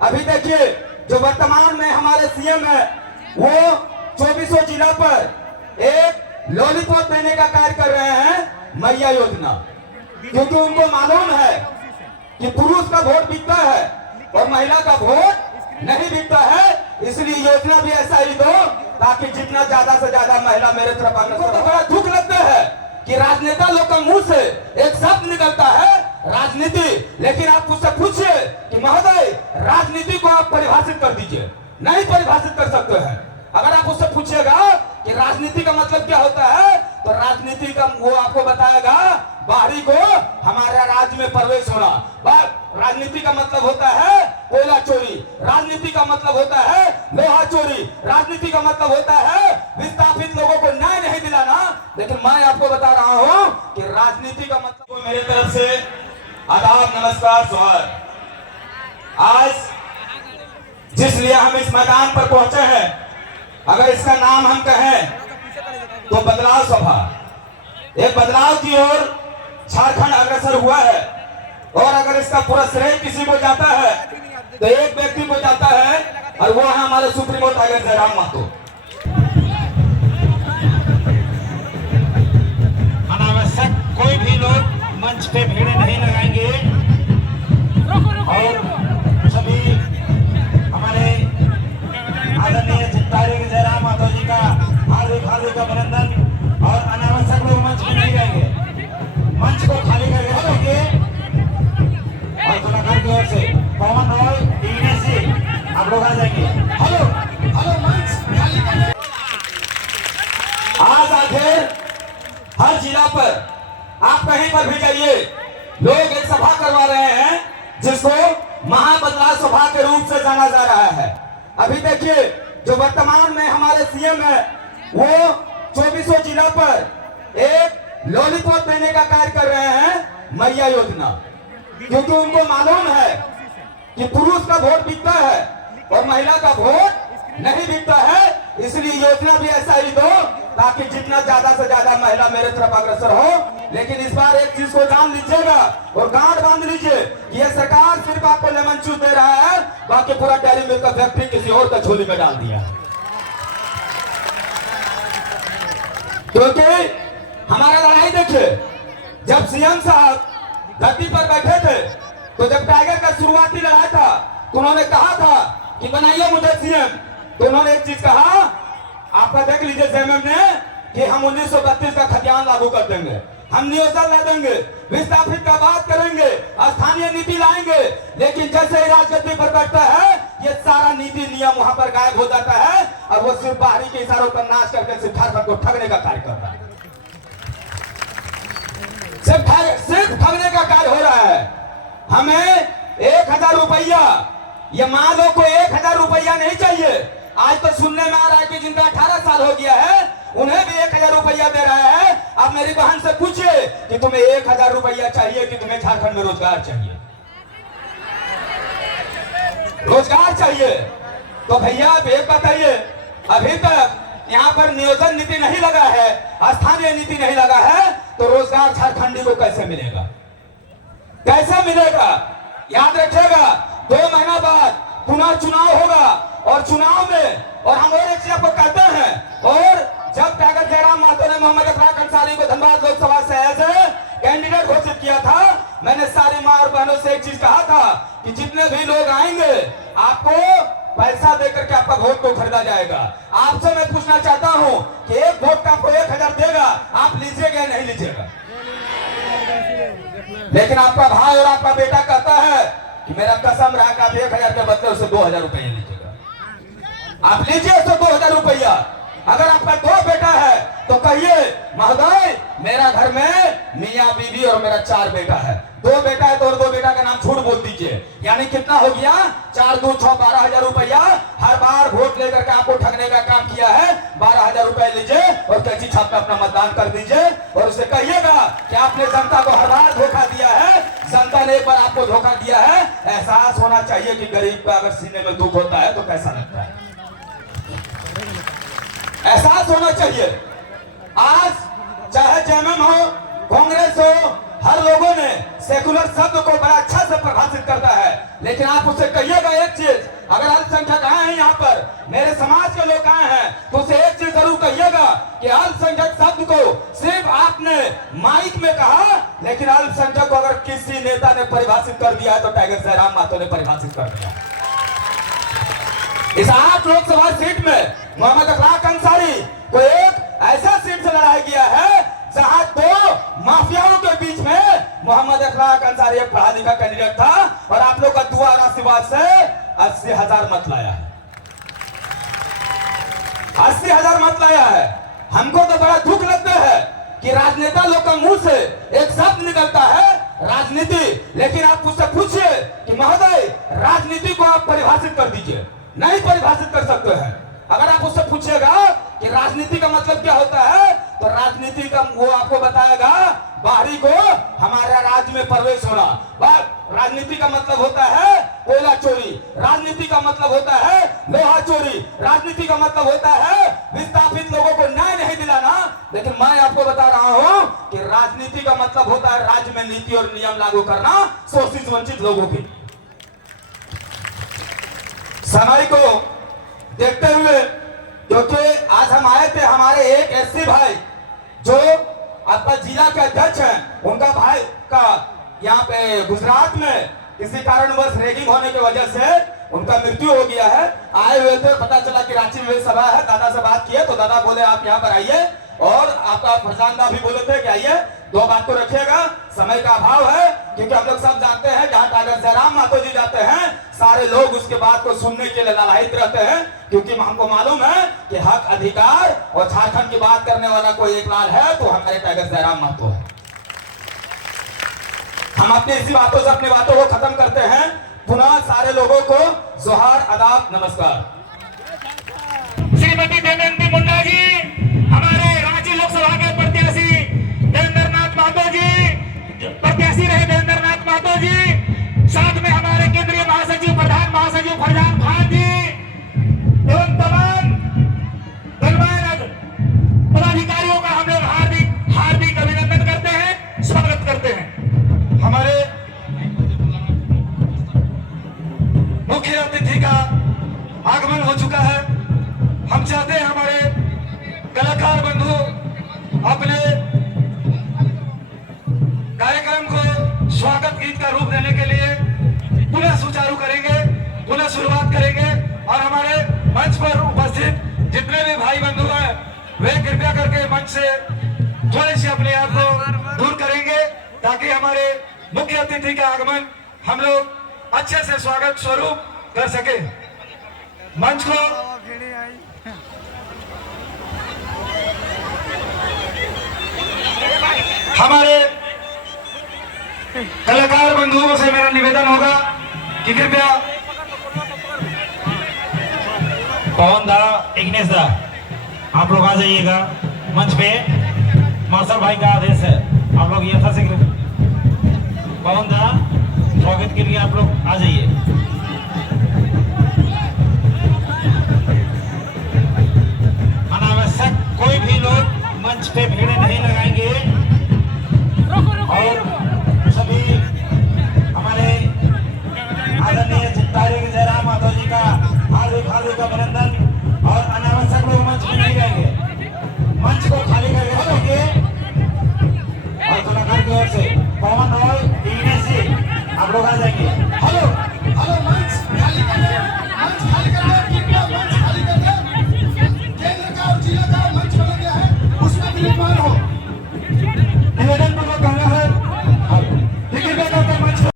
अभी देखिए जो वर्तमान में हमारे सीएम है वो 2400 जिला पर एक लॉलीपॉप देने का कार्य कर रहे हैं मैया योजना, क्योंकि उनको मालूम है कि पुरुष का वोट बिकता है और महिला का वोट नहीं बिकता है। इसलिए योजना भी ऐसा ही दो ताकि जितना ज्यादा से ज्यादा महिला मेरे तरफ आने को। तो बड़ा दुख लगता है कि राजनेता लोग का मुंह से एक शब्द निकलता है राजनीति, लेकिन आप उससे पूछिए कि महोदय राजनीति को आप परिभाषित कर दीजिए, नहीं परिभाषित कर सकते हैं। अगर आप उससे पूछिएगा कि राजनीति का मतलब क्या होता है तो राजनीति का वो आपको बताएगा बाहरी को हमारे राज्य में प्रवेश होना। राजनीति का मतलब होता है कोयला चोरी, राजनीति का मतलब होता है लोहा चोरी, राजनीति का मतलब होता है विस्थापित लोगों को न्याय नहीं दिलाना। लेकिन मैं आपको बता रहा हूं कि राजनीति का मतलब। मेरे तरफ से आदाब, नमस्कार, जोहार। आज जिस लिए हम इस मैदान पर पहुंचे हैं, अगर इसका नाम हम कहें तो बदलाव सभा। एक बदलाव की ओर झारखंड अग्रसर हुआ है और अगर इसका पूरा श्रेय किसी को जाता है तो एक व्यक्ति को जाता है और वो है हमारे सुप्रीमो टाइगर जयराम महतो। अनावश्यक कोई भी लोग मंच पे भीड़ नहीं लगाएंगे और सभी हमारे आदरणीय टाइगर जयराम महतो जी का हार्दिक हार्दिक अभिनंदन। और अनावश्यक लोग मंच में नहीं रहेंगे, मंच को खाली करके रखेंगे। और कलाकार की ओर से पवन रॉय से आप लोग आ जाएंगे। हेलो हेलो, मंच खाली करने। आज आखिर हर जिला पर आप कहीं पर भी जाइए, लोग एक सभा करवा रहे हैं जिसको महाबदलाव सभा के रूप से जाना जा रहा है। अभी देखिए जो वर्तमान में हमारे सीएम है वो 2400 जिला पर एक लॉलीपॉप देने का कार्य कर रहे हैं मैया योजना, क्योंकि उनको मालूम है कि पुरुष का वोट बिकता है और महिला का वोट नहीं बिकता है। इसलिए योजना भी ऐसा ही दो ताकि जितना ज्यादा से ज्यादा महिला मेरे तरफ अग्रसर हो। लेकिन इस बार एक चीज को जान लीजिएगा और गांठ बांध लीजिए कि यह सरकार सिर्फ आपको लेमन जूस दे रहा है, बाकी पूरा डेयरी मिल्क का फैक्ट्री किसी और का झोली में डाल दिया है। क्योंकि हमारा लड़ाई देखिए, जब सीएम साहब धरती पर बैठे थे तो जब टाइगर का शुरुआती लड़ाई था तो उन्होंने कहा था कि बनाइए मुझे सीएम। तो उन्होंने एक चीज कहा, आपका देख लीजिए जेएमएम ने, कि हम 1932 का खतियान लागू कर देंगे, हम नियोजन ला देंगे, विस्थापित का बात करेंगे, स्थानीय नीति लाएंगे। लेकिन जैसे ही राजगद्दी पर बैठता है ये सारा नीति नियम वहां पर गायब हो जाता है और वो सिर्फ बाहरी के इशारों पर नाच करके सिर्फ झारखंड को ठगने का कार्य कर रहा है। सिर्फ ठगने का कार्य हो रहा है। हमें 1000 रुपया, ये माँ लोग को 1000 रुपया नहीं चाहिए। आज तो सुनने में आ रहा है कि जिनका 18 साल हो गया है उन्हें भी 1000 रुपया दे रहा है। आप मेरी बहन से पूछिए कि तुम्हें 1000 रुपया चाहिए कि तुम्हें झारखंड में रोजगार चाहिए? रोजगार चाहिए तो भैया आप एक बताइए, अभी तक यहाँ पर नियोजन नीति नहीं लगा है, स्थानीय नीति नहीं लगा है, तो रोजगार झारखंडी को कैसे मिलेगा? कैसे मिलेगा? याद रखिएगा 2 महीना बाद पुनः चुनाव होगा और चुनाव में और हम और एक चीज आपको कहते हैं, और जब टाइगर जयराम महतो ने मोहम्मद अखलाक अंसारी को धनबाद लोकसभा से ऐसे कैंडिडेट घोषित किया था, मैंने सारी माँ और बहनों से एक चीज कहा था कि जितने भी लोग आएंगे आपको पैसा देकर के आपका वोट को खरीदा जाएगा। आपसे मैं पूछना चाहता हूं कि एक वोट का आपको 1000 देगा, आप लीजिएगा या नहीं लीजिएगा? लेकिन आपका भाई और आपका बेटा कहता है कि मेरा कसम रहा कि आप 1000 के बदले उसे 2000 रुपये लीजिएगा। आप लीजिए उससे 2000 रुपया। अगर आपका 2 बेटा है तो कहिए महोदय मेरा घर में मियाँ बीवी और मेरा 4 बेटा है। 2 बेटा है तो और 2 बेटा का नाम झूठ बोल दीजिए, यानी कितना हो गया? 4 2 6 12,000 रुपया। हर बार वोट लेकर के आपको ठगने का काम किया है। 12,000 रुपए लीजिए और कैची छाप में अपना मतदान कर दीजिए और उसे कहिएगा कि आपने जनता को हर बार धोखा दिया है, जनता ने एक बार आपको धोखा दिया है। एहसास होना चाहिए कि गरीब का अगर सीने में दुख होता है तो कैसा लगता है, एहसास होना चाहिए। आज चाहे जेएमएम हो, कांग्रेस हो, हर लोगों ने सेकुलर शब्द को बड़ा अच्छा से परिभाषित करता है, लेकिन आप उसे कहिएगा एक चीज, अगर अल्पसंख्यक आए हैं यहाँ पर, मेरे समाज के लोग आए हैं, तो उसे एक चीज जरूर कहिएगा कि अल्पसंख्यक शब्द को सिर्फ आपने माइक में कहा, लेकिन अल्पसंख्यक को अगर किसी नेता ने परिभाषित कर दिया है तो टाइगर जयराम महतो ने परिभाषित कर दिया। इस 8 लोकसभा सीट में मोहम्मद अखलाक अंसारी को एक ऐसा सीट से लड़ाया गया है जहां 2 माफियाओं के बीच में मोहम्मद अखलाक अंसारी एक पढ़ा लिखा कैंडिडेट था और आप लोग का दुआ और आशीर्वाद से 80,000 मत लाया है। 80,000 मत लाया है। हमको तो बड़ा दुख लगता है कि राजनेता लोग का मुंह से एक शब्द निकलता है राजनीति, लेकिन आप उससे पूछिए कि महोदय राजनीति को आप परिभाषित कर दीजिए, नहीं परिभाषित कर सकते हैं। अगर आप उससे पूछिएगा कि राजनीति का मतलब क्या होता है, तो राजनीति का वो आपको बताएगा बाहरी को हमारे राज्य में प्रवेश होना। राजनीति का मतलब होता है कोयला चोरी, राजनीति का मतलब होता है लोहा चोरी, राजनीति का मतलब होता है विस्थापित लोगों को न्याय नहीं दिलाना। लेकिन मैं आपको बता रहा हूं कि राजनीति का मतलब होता है राज्य में नीति और नियम लागू करना शोषित वंचित लोगों की। समय को देखते हुए, क्योंकि आज हम आए थे, हमारे एक एससी भाई जो आपका जिला के अध्यक्ष हैं, उनका भाई का यहाँ पे गुजरात में किसी कारणवश रेगिंग होने की वजह से उनका मृत्यु हो गया है। आए हुए थे, पता चला कि रांची में सभा है, दादा से बात किए तो दादा बोले आप यहाँ पर आइए, और आपका फरजानदा भी बोले थे कि आइए, 2 बात को रखिएगा, समय का अभाव है, क्योंकि हम लोग सब जानते हैं जहां टाइगर जयराम महतो जी जाते हैं सारे लोग उसके बात को सुनने के लिए लालायित रहते हैं, क्योंकि हमको मालूम है कि हक अधिकार और झारखंड की बात करने वाला कोई एक लाल है तो हमारे टाइगर जयराम महतो है। हम अपनी इसी बातों से अपनी बातों को खत्म करते हैं। पुनः सारे लोगों को जोहार, आदाब, नमस्कार। श्रीमती देवेंद्र मुंडा जी, हमारे रांची लोकसभा के प्रत्याशी देवेंद्र नाथ महतो जी, प्रत्याशी रहे देवेंद्र नाथ महतो जी, साथ में हमारे केंद्रीय महासचिव प्रधान महासचिव फरजान खान जी एवं तमाम गणमान्य पदाधिकारियों का हम लोग हार्दिक हार्दिक अभिनंदन करते हैं, स्वागत करते हैं। हमारे मुख्य अतिथि का आगमन हो चुका है। हम चाहते हैं हमारे कलाकार बंधु अपने कार्यक्रम को स्वागत गीत का रूप देने के लिए पुनः सुचारू करेंगे, पुनः शुरुआत करेंगे, और हमारे मंच पर उपस्थित जितने भी भाई बंधु हैं वे कृपया करके मंच से थोड़े से अपने आप को दूर करेंगे ताकि हमारे मुख्य अतिथि का आगमन हम लोग अच्छे से स्वागत स्वरूप कर सके। मंच को हमारे कलाकार बंधुओं से मेरा निवेदन होगा कि कृपया पवन दा, इग्नेश दा, आप लोग आ जाइएगा मंच पे। मास्टर भाई का आदेश है, आप लोग यथाशीघ्र पवन दा स्वागत के लिए आप लोग आ जाइए।